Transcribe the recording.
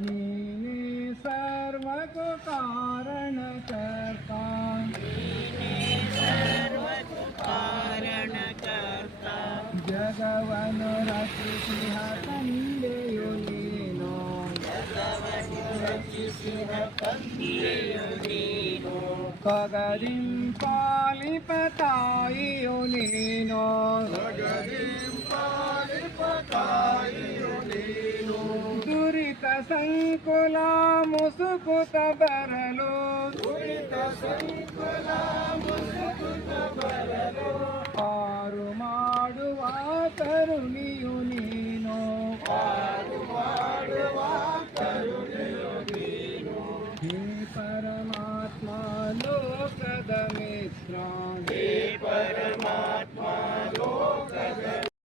ನೀನೇ ಸರ್ವಕ್ಕೂ ಕಾರಣಕರ್ತ, ಜಗವನ್ನು ರಚಿಸಿಹ ತಂದೆಯು ನೀನು, ಖಗದಿಂ ಪಾಲಿಪ ತಾಯಿಯು ನೀನು, ದುರಿತ ಸಂಕುಲ ಮುಸುಕುತ ಬರಲು, ಪಾರು ಮಾಡುವ ಕರುಣಿಯು ನೀನು,